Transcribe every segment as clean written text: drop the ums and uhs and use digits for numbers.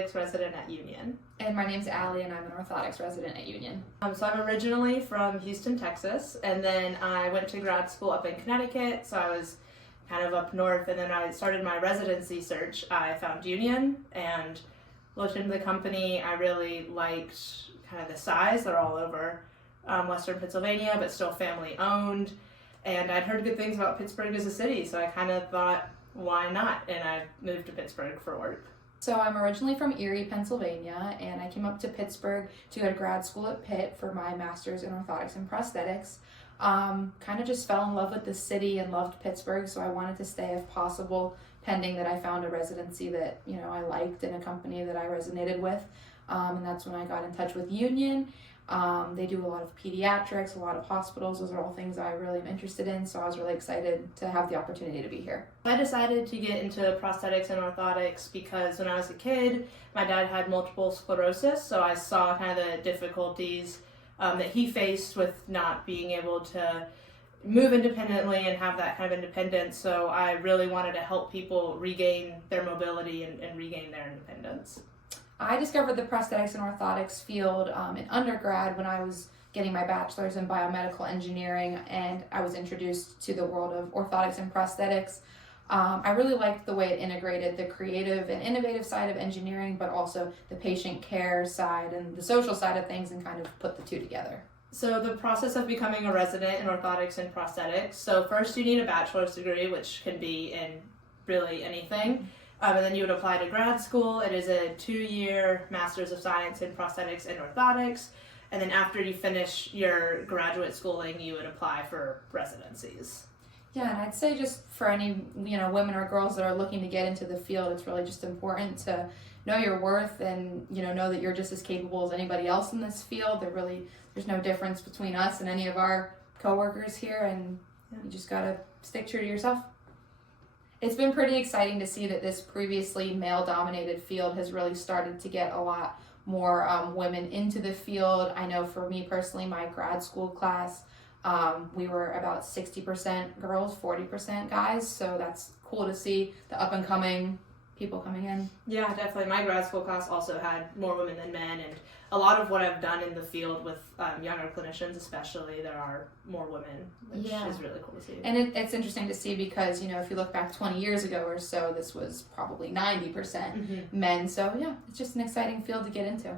prosthetics resident at Union. And my name's Allie, and I'm an orthotics resident at Union. So I'm originally from Houston, Texas, and then I went to grad school up in Connecticut, so I was kind of up north, and then I started my residency search. I found Union and looked into the company. I really liked kind of the size. They're all over Western Pennsylvania, but still family owned. And I'd heard good things about Pittsburgh as a city, so I kind of thought, why not? And I moved to Pittsburgh for work. So I'm originally from Erie, Pennsylvania, and I came up to Pittsburgh to go to grad school at Pitt for my master's in orthotics and prosthetics. Kind of just fell in love with the city and loved Pittsburgh, so I wanted to stay if possible, pending that I found a residency that, you know, I liked and a company that I resonated with. And that's when I got in touch with Union. They do a lot of pediatrics, a lot of hospitals. Those are all things I really am interested in, so I was really excited to have the opportunity to be here. I decided to get into prosthetics and orthotics because when I was a kid, my dad had multiple sclerosis, so I saw kind of the difficulties that he faced with not being able to move independently and have that kind of independence. So I really wanted to help people regain their mobility and regain their independence. I discovered the prosthetics and orthotics field in undergrad when I was getting my bachelor's in biomedical engineering, and I was introduced to the world of orthotics and prosthetics. I really liked the way it integrated the creative and innovative side of engineering, but also the patient care side and the social side of things, and kind of put the two together. So the process of becoming a resident in orthotics and prosthetics, so first you need a bachelor's degree, which can be in really anything. And then you would apply to grad school. It is a 2-year Master's of Science in Prosthetics and Orthotics. And then after you finish your graduate schooling, you would apply for residencies. Yeah, and I'd say just for any, women or girls that are looking to get into the field, it's really just important to know your worth and, know that you're just as capable as anybody else in this field. There's no difference between us and any of our coworkers here, and you just gotta stick true to yourself. It's been pretty exciting to see that this previously male-dominated field has really started to get a lot more women into the field. I know for me personally, my grad school class, we were about 60% girls, 40% guys, so that's cool to see the up-and-coming people coming in. Yeah, definitely. My grad school class also had more women than men, and a lot of what I've done in the field with younger clinicians especially, there are more women, which is really cool to see. And it's interesting to see because, if you look back 20 years ago or so, this was probably 90% men. So yeah, it's just an exciting field to get into.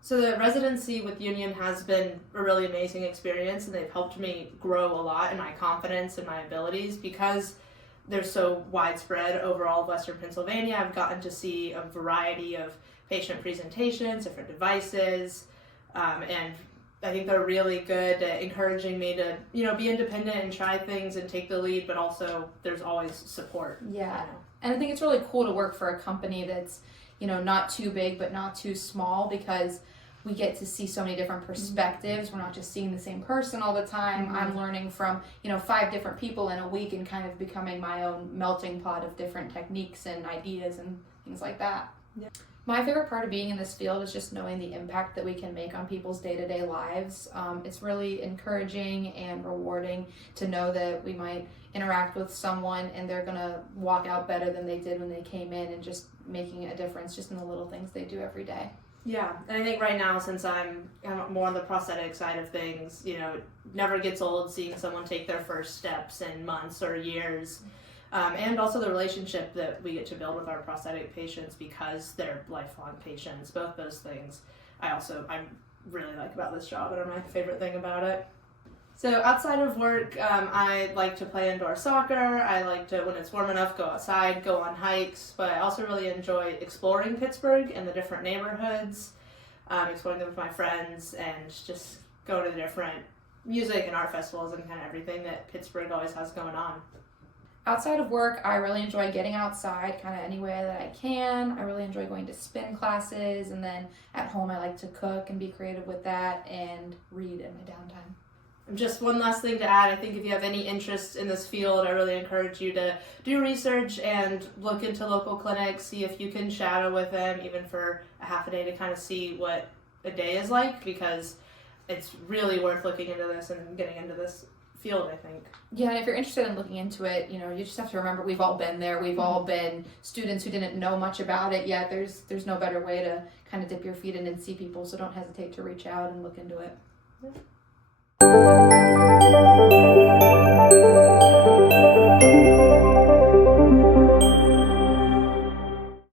So the residency with Union has been a really amazing experience, and they've helped me grow a lot in my confidence and my abilities because they're so widespread over all of Western Pennsylvania. I've gotten to see a variety of patient presentations, different devices, and I think they're really good at encouraging me to, be independent and try things and take the lead, but also there's always support. Yeah, and I think it's really cool to work for a company that's, not too big but not too small, because we get to see so many different perspectives. We're not just seeing the same person all the time. I'm learning from, 5 different people in a week and kind of becoming my own melting pot of different techniques and ideas and things like that. Yeah. My favorite part of being in this field is just knowing the impact that we can make on people's day-to-day lives. It's really encouraging and rewarding to know that we might interact with someone and they're gonna walk out better than they did when they came in, and just making a difference just in the little things they do every day. Yeah, and I think right now, since I'm more on the prosthetic side of things, it never gets old seeing someone take their first steps in months or years. And also the relationship that we get to build with our prosthetic patients because they're lifelong patients. Both those things I really like about this job and are my favorite thing about it. So outside of work, I like to play indoor soccer. I like to, when it's warm enough, go outside, go on hikes, but I also really enjoy exploring Pittsburgh and the different neighborhoods, exploring them with my friends, and just go to the different music and art festivals and kind of everything that Pittsburgh always has going on. Outside of work, I really enjoy getting outside kind of any way that I can. I really enjoy going to spin classes, and then at home I like to cook and be creative with that and read in my downtime. Just one last thing to add, I think if you have any interest in this field, I really encourage you to do research and look into local clinics, see if you can shadow with them even for a half a day to kind of see what a day is like, because it's really worth looking into this and getting into this field, I think. Yeah, and if you're interested in looking into it, you just have to remember we've all been there. We've all been students who didn't know much about it yet. There's no better way to kind of dip your feet in and see people, so don't hesitate to reach out and look into it. Yeah.